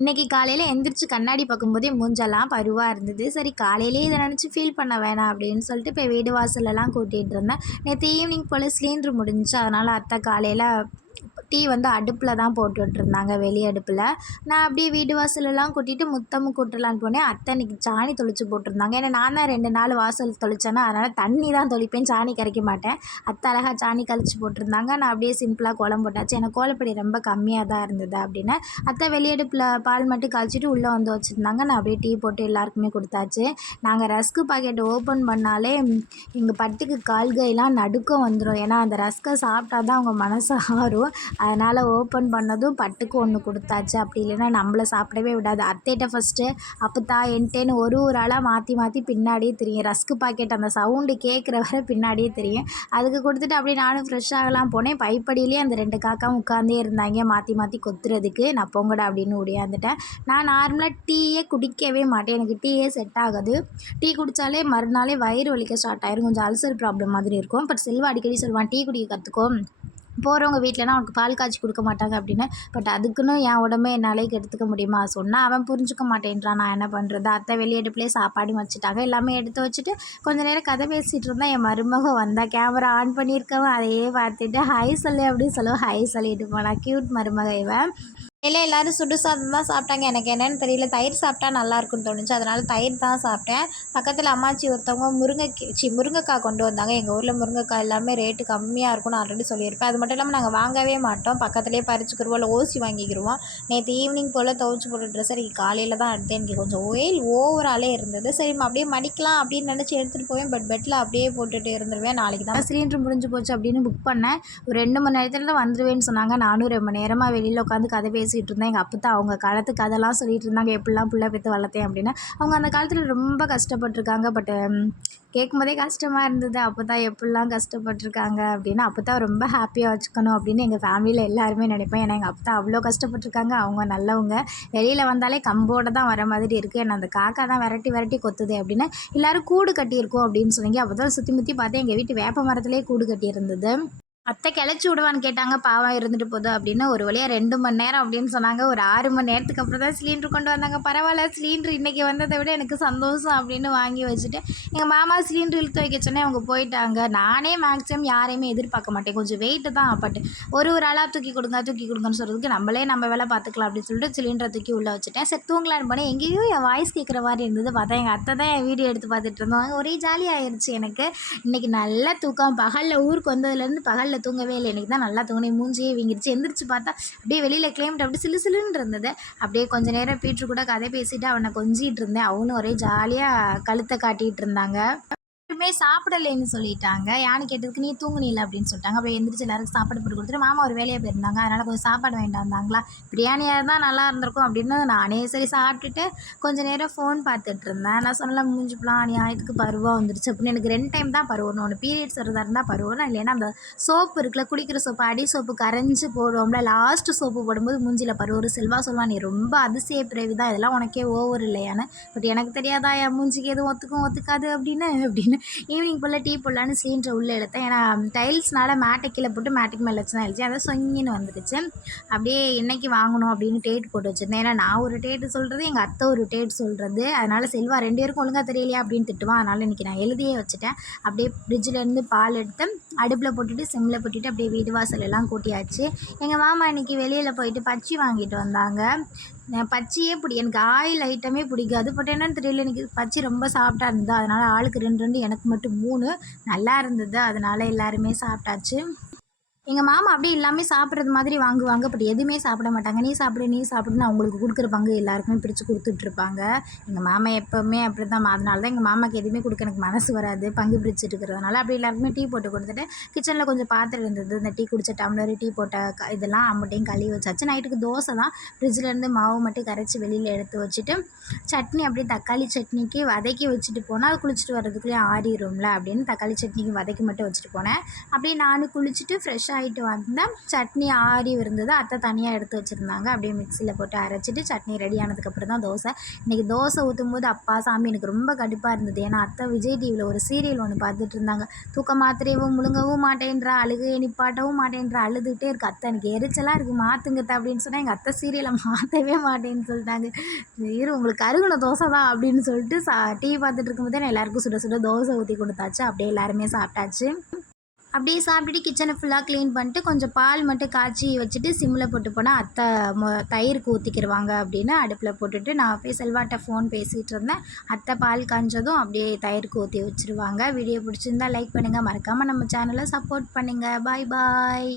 இன்னைக்கு காலையில் எந்திரிச்சு கண்ணாடி பார்க்கும்போதே மூஞ்செல்லாம் பருவாக இருந்தது. சரி காலையிலே இதை நினச்சி ஃபீல் பண்ண வேணாம் அப்படின்னு சொல்லிட்டு இப்போ வீடு வாசலெல்லாம் கூட்டிகிட்டு இருந்தேன். நேற்று ஈவினிங் போல் சிலிண்ட்ரு முடிஞ்சுச்சு அதனால் அத்தை காலையில் டீ வந்து அடுப்பில் தான் போட்டுட்ருந்தாங்க வெளி அடுப்பில். நான் அப்படியே வீடு வாசலெல்லாம் கூட்டிட்டு முத்தம் கூட்டலான்னு போனேன். அத்தை சாணி தொளிச்சு போட்டிருந்தாங்க. ஏன்னா நான் தான் ரெண்டு நாள் வாசல் தொளிச்சேன்னா அதனால் தண்ணி தான் தொளிப்பேன். சாணி கரைக்க மாட்டேன். அத்தை அழகாக சாணி கழிச்சு போட்டிருந்தாங்க. நான் அப்படியே சிம்பிளாக கோலம் போட்டாச்சு. எனக்கு கோலப்படி ரொம்ப கம்மியாக தான் இருந்தது அப்படின்னு. அத்தை வெளியடுப்பில் பால் மட்டும் காய்ச்சிட்டு உள்ளே வந்து வச்சுருந்தாங்க. நான் அப்படியே டீ போட்டு எல்லாருக்குமே கொடுத்தாச்சு. நாங்கள் ரஸ்க்கு பாக்கெட் ஓப்பன் பண்ணாலே எங்கள் பட்டுக்கு கால்கையெல்லாம் நடுக்கம் வந்துடும் ஏன்னா அந்த ரஸ்க்கை சாப்பிட்டா தான் அவங்க மனசு ஆறும். அதனால் ஓப்பன் பண்ணதும் பட்டுக்கு ஒன்று கொடுத்தாச்சு. அப்படி இல்லைன்னா நம்மள சாப்பிடவே விடாது. அத்தைகிட்ட ஃபஸ்ட்டு அப்பத்தா என்கிட்டேன்னு ஒரு ஒரு ஆளாக மாற்றி மாற்றி பின்னாடியே தெரியும். ரஸ்க்கு பாக்கெட் அந்த சவுண்டு கேட்குற வரை பின்னாடியே தெரியும். அதுக்கு கொடுத்துட்டு அப்படியே நானும் ஃப்ரெஷ் ஆகலாம் போனேன். பைப்படியிலே அந்த ரெண்டு காக்கா உட்காந்தே இருந்தாங்க. மாற்றி மாற்றி கொத்துறதுக்கு நான் பொங்கடா அப்படின்னு ஓடியாந்துட்டேன். நான் நார்மலாக டீயே குடிக்கவே மாட்டேன். எனக்கு டீயே செட் ஆகாது. டீ குடித்தாலே மறுநாளே வயிறு வலிக்க ஸ்டார்ட் ஆயிரும். கொஞ்சம் அல்சர் ப்ராப்ளம் மாதிரி இருக்கும். பட் செல்வா அடிக்கடி சொல்லுவான் டீ குடிக்க கற்றுக்கோ போகிறவங்க வீட்டிலலாம் அவனுக்கு பால் காய்ச்சி கொடுக்க மாட்டாங்க அப்படின்னு. பட் அதுக்குன்னு என் உடம்பை என்னாலே கெடுத்துக்க முடியுமா? சொன்னால் அவன் புரிஞ்சுக்க மாட்டேன்றான். நான் என்ன பண்ணுறது அத்தை வெளியெடுப்புலேயே சாப்பாடு வச்சுட்டாங்க. எல்லாமே எடுத்து வச்சுட்டு கொஞ்ச நேரம் கதை பேசிகிட்டு இருந்தால் என் மருமகம் வந்தால் கேமரா ஆன் பண்ணியிருக்கவன். அதையே பார்த்துட்டு ஹாய் சொல்லு அப்படின்னு சொல்லுவோம் ஹாய் சொல்லிட்டு போனான் க்யூட் மருமக இவன். இல்லை எல்லோரும் சுடு சாதம் தான் சாப்பிட்டாங்க. எனக்கு என்னென்னு தெரியல. தயிர் சாப்பிட்டா நல்லா இருக்கும்னு தோணுச்சு. அதனால் தயிர் தான் சாப்பிட்டேன். பக்கத்தில் அம்மாச்சி ஒருத்தவங்க முருங்கைக்கீ சி முருங்கைக்காய் கொண்டு வந்தாங்க. எங்கள் ஊரில் முருங்கைக்காய் எல்லாமே ரேட்டு கம்மியாக இருக்கும்னு ஆல்ரெடி சொல்லியிருப்பேன். அது மட்டும் இல்லாமல் நாங்கள் வாங்கவே மாட்டோம். பக்கத்துலேயே பறிச்சுக்கிருவோம். இல்லை ஓசி வாங்கிக்கிருவோம். நேற்று ஈவினிங் போல் துவைச்சி போட்ட ட்ரெஸ் எனக்கு காலையில் தான் எடுத்தேன். எனக்கு கொஞ்சம் வெயில் ஓவராலே இருந்தது. சரி அப்படியே மடிக்கலாம் அப்படின்னு நினச்சி எடுத்துகிட்டு போவேன். பட் பெட்டில் அப்படியே போட்டுட்டு இருந்துருவேன். நாளைக்கு தான். சிலிண்டர் முடிஞ்சு போச்சு அப்படின்னு புக் பண்ணேன். ஒரு ரெண்டு மணி நேரத்தில் வந்துடுவேன்னு சொன்னாங்க. நானும் மணி நேரமாக வெளியில் உட்காந்து கதை பேசிகிட்டு இருந்தேன் எங்கள் அப்பத்தா அவங்க காலத்து கதைலாம் சொல்லிகிட்டு இருந்தாங்க எப்படிலாம் பிள்ளை பெற்று வளர்த்தேன்? அப்படின்னு. அவங்க அந்த காலத்தில் ரொம்ப கஷ்டப்பட்டிருக்காங்க. பட் கேட்கும்போதே கஷ்டமாக இருந்தது. அப்போ தான் எப்படிலாம் கஷ்டப்பட்டிருக்காங்க? அப்படின்னு. அப்போ தான் ரொம்ப ஹாப்பியாக வச்சுக்கணும். அப்படின்னு எங்கள் ஃபேமிலியில் எல்லாருமே நினைப்பேன். ஏன்னா எங்கள் அப்பா அவ்வளோ கஷ்டப்பட்டிருக்காங்க. அவங்க நல்லவங்க. வெளியில் வந்தாலே கம்போடு தான் வர மாதிரி இருக்குது ஏன்னா அந்த காக்கா தான் விரட்டி விரட்டி கொத்துது அப்படின்னு. எல்லோரும் கூடு கட்டியிருக்கோம். அப்படின்னு சொன்னீங்க. அப்போ தான் சுற்றி முற்றி பார்த்தேன். எங்கள் வீட்டு வேப்ப மரத்துலேயே கூடு கட்டியிருந்தது. அத்தை கிளச்சி விடுவான்னு கேட்டாங்க பாவம் இருந்துட்டு போகுது அப்படின்னு. ஒரு வழியாக ரெண்டு மணி நேரம் அப்படின்னு சொன்னாங்க. ஒரு ஆறு மணி நேரத்துக்கு அப்புறம் தான் சிலிண்டர் கொண்டு வந்தாங்க. பரவாயில்ல சிலிண்டர் இன்றைக்கி வந்ததை விட எனக்கு சந்தோஷம் அப்படின்னு வாங்கி வச்சுட்டு எங்கள் மாமா சிலிண்டர் இழுத்து வைக்க சொன்னே அவங்க போயிட்டாங்க. நானே மேக்ஸிமம் யாரையுமே எதிர்பார்க்க மாட்டேன். கொஞ்சம் வெயிட்டு தான் பட்டு ஒரு ஒரு ஆளாக தூக்கி கொடுங்க தூக்கி கொடுங்கன்னு சொல்கிறதுக்கு நம்மளே நம்ம வேலை பார்த்துக்கலாம் அப்படின்னு சொல்லிட்டு சிலிண்டரை தூக்கி உள்ளே வச்சுட்டேன். சரி தூங்கலான்னு போனேன். எங்கேயோ என் வாய்ஸ் கேட்குற மாதிரி இருந்தது. பார்த்தா எங்கள் அத்தை தான் என் வீடியோ எடுத்து பார்த்துட்டு இருந்தோம் ஒரே ஜாலியாகிடுச்சு எனக்கு. இன்றைக்கி நல்ல தூக்கம். பகலில் ஊருக்கு வந்ததுலேருந்து பகலில் தூங்கவே இல்லை. எனக்கு தான் நல்லா தூங்கினேன். மூஞ்சியே வீங்கிடுச்சு எந்திரிச்சு பார்த்தா அப்படியே வெளியில் கிளைமேட் அப்படியே சிலு சிலுன்னு இருந்தது. அப்படியே கொஞ்ச நேரம் பீட்ரு கூட கதை பேசிட்டு அவனை கொஞ்சிட்டு இருந்தேன். அவனும் ஒரே ஜாலியாக கழுத்தை காட்டிகிட்டு இருந்தாங்க. யாருமே சாப்பிடலைன்னு சொல்லிட்டாங்க. யானை கேட்டதுக்கு நீ தூங்குனில? அப்படின்னு சொல்லிட்டாங்க. அப்புறம் எந்திரிச்சு எல்லாருக்கும் சாப்பாடு போட்டு கொடுத்துட்டு மாமா ஒரு வேலையாக போயிருந்தாங்க. அதனால் கொஞ்சம் சாப்பாடு வேண்டாம் வந்தாங்களா? பிரியாணியாக இருந்தால் நல்லா இருந்திருக்கும். அப்படின்னு நானே சரி சாப்பிட்டுட்டு கொஞ்சம் நேரம் ஃபோன் பார்த்துட்டு இருந்தேன். நான் சொன்னல முடிஞ்சு பிளான் நியாயத்துக்கு பருவம் வந்துருச்சு. அப்படின்னு எனக்கு ரெண்டு டைம் தான் பருவணும் ஒன்று பீரியட்ஸ் வரதாக இருந்தால் பருவணும் இல்லைன்னா அந்த சோப்பு இருக்குல்ல குடிக்கிற சோப்பு அடி சோப்பு கரைஞ்சி போடுவோம்ல லாஸ்ட்டு சோப்பு போடும்போது மூஞ்சியில் பருவம் செல்வா சொல்லுவான் நீ ரொம்ப அதிசய பிறவி தான். இதெல்லாம் உனக்கே ஓவர் இல்லையான்னு. பட் எனக்கு தெரியாதா? என் மூஞ்சிக்கு எதுவும் ஒத்துக்கும் ஒத்துக்காது அப்படின்னு அப்படின்னு ஈவினிங் போல் டீ போடலான்னு சிலிண்டரை உள்ளே எடுத்தேன். ஏன்னா டைல்ஸ்னால மேட்டை கீழே போட்டு மேட்டுக்கு மேலே வச்சு தான் எழுச்சி அதை சொங்கின்னு வந்துடுச்சு. அப்படியே என்னைக்கு வாங்கணும் அப்படின்னு டேட் போட்டு வச்சுருந்தேன். ஏன்னா நான் ஒரு டேட்டு சொல்கிறது எங்கள் அத்தை ஒரு டேட் சொல்கிறது அதனால் செல்வா ரெண்டு பேருக்கும் ஒழுங்காக தெரியலையா அப்படின்னு திட்டுவான் அதனால் இன்றைக்கி நான் எழுதியே வச்சுட்டேன். அப்படியே ஃப்ரிட்ஜிலேருந்து பால் எடுத்து அடுப்பில் போட்டுட்டு சிம்மில் போட்டுட்டு அப்படியே வீடு வாசல் எல்லாம் கூட்டியாச்சு. எங்கள் மாமா இன்றைக்கி வெளியில் போயிட்டு பச்சி வாங்கிட்டு வந்தாங்க. பச்சியே பிடி எனக்கு ஆயில் ஐட்டமே பிடிக்காது. பட் என்னன்னு தெரியல எனக்கு பச்சி ரொம்ப சாப்பிட்டா இருந்தது. அதனால் ஆளுக்கு ரெண்டு ரெண்டு எனக்கு மட்டும் மூணு. நல்லா இருந்தது. அதனால் எல்லாருமே சாப்பிட்டாச்சு. எங்கள் மாமா அப்படியே எல்லாமே சாப்பிட்றது மாதிரி வாங்குவாங்க பட் எதுவுமே சாப்பிட மாட்டாங்க. நீ சாப்பிடு நீ சாப்பிடுன்னு அவங்களுக்கு கொடுக்குற பங்கு எல்லாருக்குமே பிரித்து கொடுத்துட்ருப்பாங்க எங்கள் மாமா எப்போவுமே அப்படி தான் அதனால தான் எங்கள் மாமாவுக்கு எதுவுமே கொடுக்க எனக்கு மனசு வராது பங்கு பிரிச்சுட்டு இருக்கிறதுனால. அப்படி எல்லாருக்குமே டீ போட்டு கொடுத்துட்டு கிச்சனில் கொஞ்சம் பாத்திரம் இருந்தது. இந்த டீ குடித்த டம்ளர் டீ போட்ட க இதெல்லாம் அம்மட்டையும் கழுவி வச்சாச்சு. நைட்டுக்கு தோசை தான். ஃப்ரிட்ஜிலேருந்து மாவு மட்டும் கரைச்சி வெளியில் எடுத்து வச்சுட்டு சட்னி அப்படியே தக்காளி சட்னிக்கு வதக்கி வச்சுட்டு போனால் அது குளிச்சுட்டு வர்றதுக்குள்ளேயே ஆறிடும்ல அப்படின்னு தக்காளி சட்னிக்கு வதக்கி மட்டும் வச்சுட்டு போனேன். அப்படியே நானும் குளிச்சுட்டு ஃப்ரெஷ்ஷாக ஆகிட்டு வந்தேன் சட்னி ஆறி இருந்தது அத்தை தனியாக எடுத்து வச்சுருந்தாங்க. அப்படியே மிக்சியில் போட்டு அரைச்சிட்டு சட்னி ரெடி ஆனதுக்கப்புறம் தான் தோசை. இன்றைக்கி தோசை ஊற்றும் போது அப்பா சாமி எனக்கு ரொம்ப கடுப்பாக இருந்தது. ஏன்னா அத்தை விஜய் டிவியில் ஒரு சீரியல் ஒன்று பார்த்துட்டு இருந்தாங்க. தூக்க மாத்திரையவும் முழுங்கவும் மாட்டேன்றா அழுகையை நிப்பாட்டவும் மாட்டேன்றா அழுதுகிட்டே இருக்கு. அத்தை எனக்கு எரிச்சலாக இருக்குது மாற்றுங்கத்த அப்படின்னு சொன்னால் எங்கள் அத்தை சீரியலை மாற்றவே மாட்டேன்னு சொல்லிட்டாங்க. இரு உங்களுக்கு அருகுன தோசை தான் அப்படின்னு சொல்லிட்டு சா டிவி பார்த்துட்டு இருக்கும்போதே நான் எல்லாருக்கும் சுட சுட தோசை ஊற்றி கொடுத்தாச்சு. அப்படியே எல்லாருமே சாப்பிட்டாச்சு. அப்படியே சாப்பிட்டுட்டு கிச்சனை ஃபுல்லாக க்ளீன் பண்ணிட்டு கொஞ்சம் பால் மட்டும் காய்ச்சி வச்சுட்டு சிம்மில் போட்டு போனால் அத்தை மொ தயிருக்கு ஊற்றிக்கிடுவாங்க அப்படின்னு அடுப்பில் போட்டுட்டு நான் போய் செல்வாட்ட ஃபோன் பேசிகிட்டு இருந்தேன். அத்தை பால் காய்ஞ்சதும் அப்படியே தயிருக்கு ஊற்றி வச்சுருவாங்க. வீடியோ பிடிச்சிருந்தா லைக் பண்ணுங்கள் மறக்காமல் நம்ம சேனலை சப்போர்ட் பண்ணுங்கள் பாய் பாய்